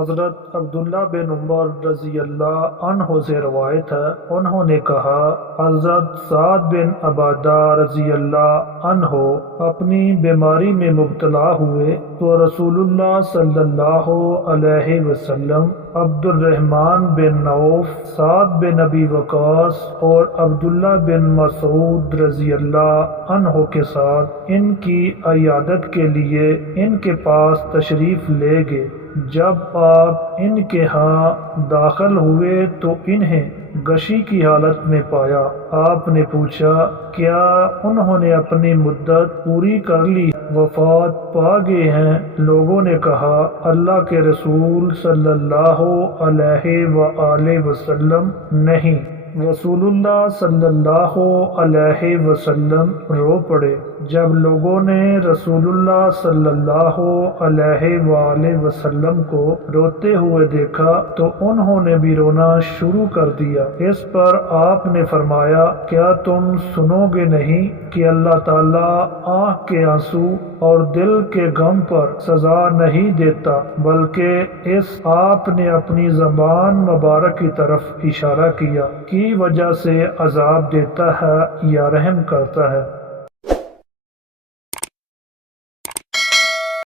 حضرت عبداللہ بن عمر رضی اللہ عنہ سے روایت ہے، انہوں نے کہا حضرت سعد بن عبادہ رضی اللہ عنہ اپنی بیماری میں مبتلا ہوئے تو رسول اللہ صلی اللہ علیہ وسلم عبد الرحمن بن عوف، سعد بن ابی وقاص اور عبداللہ بن مسعود رضی اللہ عنہ کے ساتھ ان کی عیادت کے لیے ان کے پاس تشریف لے گئے۔ جب آپ ان کے ہاں داخل ہوئے تو انہیں غشی کی حالت میں پایا۔ آپ نے پوچھا کیا انہوں نے اپنی مدت پوری کر لی، وفات پا گئے ہیں؟ لوگوں نے کہا اللہ کے رسول صلی اللہ علیہ وآلہ وسلم نہیں۔ رسول اللہ صلی اللہ علیہ وسلم رو پڑے۔ جب لوگوں نے رسول اللہ صلی اللہ علیہ وآلہ وسلم کو روتے ہوئے دیکھا تو انہوں نے بھی رونا شروع کر دیا۔ اس پر آپ نے فرمایا کیا تم سنو گے نہیں کہ اللہ تعالیٰ آنکھ کے آنسو اور دل کے غم پر سزا نہیں دیتا، بلکہ اس آپ نے اپنی زبان مبارک کی طرف اشارہ کیا کی وجہ سے عذاب دیتا ہے یا رحم کرتا ہے۔